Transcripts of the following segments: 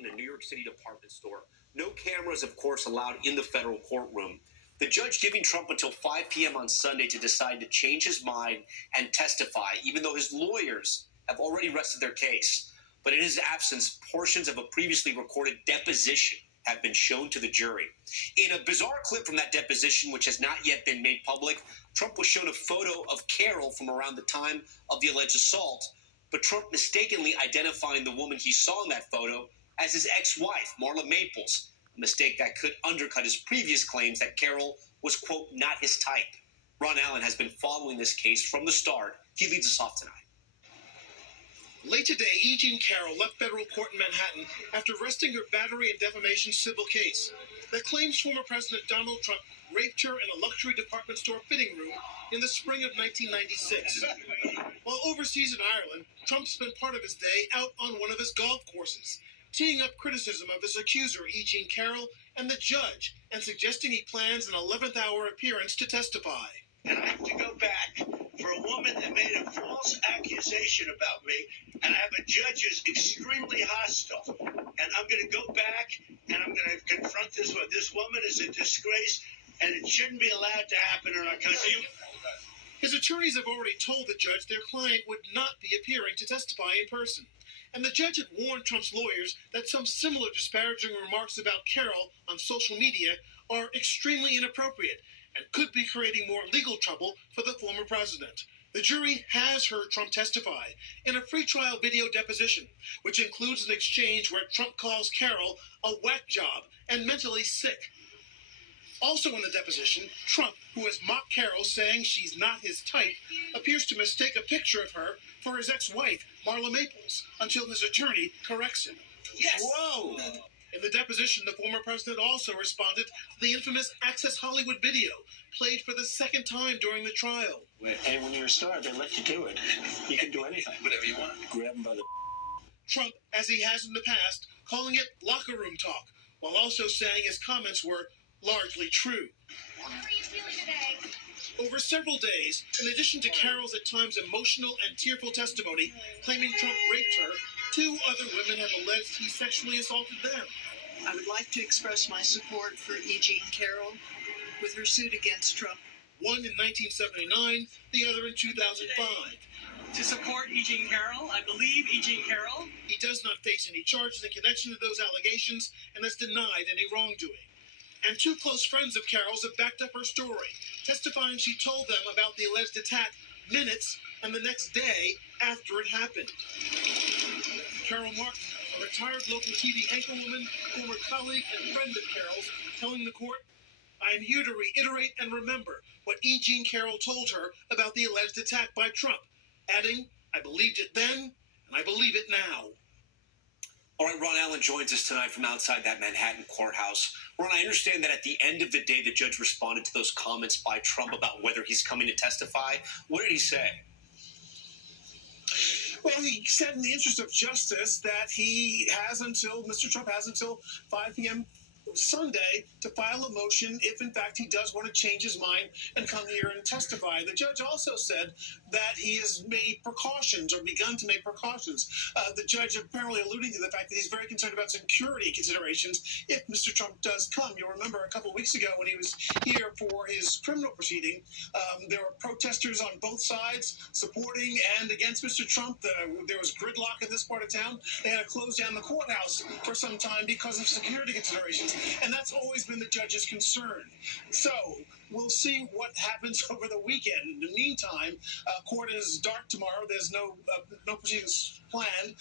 in a New York City department store. No cameras, of course, allowed in the federal courtroom. The judge giving Trump until 5 p.m. on Sunday to decide to change his mind and testify, even though his lawyers have already rested their case. But in his absence, portions of a previously recorded deposition have been shown to the jury. In a bizarre clip from that deposition, which has not yet been made public, Trump was shown a photo of Carol from around the time of the alleged assault, but Trump mistakenly identifying the woman he saw in that photo as his ex-wife, Marla Maples, a mistake that could undercut his previous claims that Carol was, quote, not his type. Ron Allen has been following this case from the start. He leads us off tonight. Late today, E. Jean Carroll left federal court in Manhattan after resting her battery and defamation civil case that claims former President Donald Trump raped her in a luxury department store fitting room in the spring of 1996. While overseas in Ireland, Trump spent part of his day out on one of his golf courses, teeing up criticism of his accuser, E. Jean Carroll, and the judge, and suggesting he plans an 11th hour appearance to testify. And I have to go back for a woman that made a false accusation about me, and I have a judge who's extremely hostile. And I'm going to go back, and I'm going to confront this one. This woman is a disgrace, and it shouldn't be allowed to happen in our country. His attorneys have already told the judge their client would not be appearing to testify in person. And the judge had warned Trump's lawyers that some similar disparaging remarks about Carroll on social media are extremely inappropriate and could be creating more legal trouble for the former president. The jury has heard Trump testify in a pretrial video deposition, which includes an exchange where Trump calls Carroll a whack job and mentally sick. Also in the deposition, Trump, who has mocked Carroll saying she's not his type, appears to mistake a picture of her for his ex-wife, Marla Maples, until his attorney corrects him. Yes. Whoa! In the deposition, the former president also responded to the infamous Access Hollywood video, played for the second time during the trial. And when you're a star, they let you do it. You can do anything. Whatever you want. Grab them by the... Trump, as he has in the past, calling it locker room talk, while also saying his comments were largely true. How are you feeling today? Over several days, in addition to Carroll's at times emotional and tearful testimony claiming Trump raped her, 2 other women have alleged he sexually assaulted them. I would like to express my support for E. Jean Carroll with her suit against Trump. One in 1979, the other in 2005. To support E. Jean Carroll, I believe E. Jean Carroll. He does not face any charges in connection to those allegations and has denied any wrongdoing. And 2 close friends of Carroll's have backed up her story, testifying she told them about the alleged attack minutes and the next day after it happened. Carol Martin, a retired local TV anchorwoman, former colleague and friend of Carroll's, telling the court, I am here to reiterate and remember what E. Jean Carroll told her about the alleged attack by Trump, adding, I believed it then, and I believe it now. All right, Ron Allen joins us tonight from outside that Manhattan courthouse. Ron, I understand that at the end of the day, the judge responded to those comments by Trump about whether he's coming to testify. What did he say? Well, he said in the interest of justice that Mr. Trump has until 5 p.m. Sunday to file a motion if, in fact, he does want to change his mind and come here and testify. The judge also said that he has made precautions or begun to make precautions. The judge apparently alluding to the fact that he's very concerned about security considerations if Mr. Trump does come. You'll remember a couple of weeks ago when he was here for his criminal proceeding, there were protesters on both sides supporting and against Mr. Trump. There was gridlock in this part of town. They had to close down the courthouse for some time because of security considerations. And that's always been the judge's concern. So we'll see what happens over the weekend. In the meantime, court is dark tomorrow. There's no proceedings planned.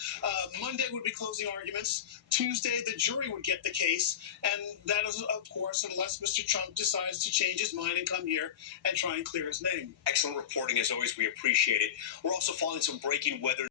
Monday would be closing arguments. Tuesday, the jury would get the case. And that is, of course, unless Mr. Trump decides to change his mind and come here and try and clear his name. Excellent reporting, as always. We appreciate it. We're also following some breaking weather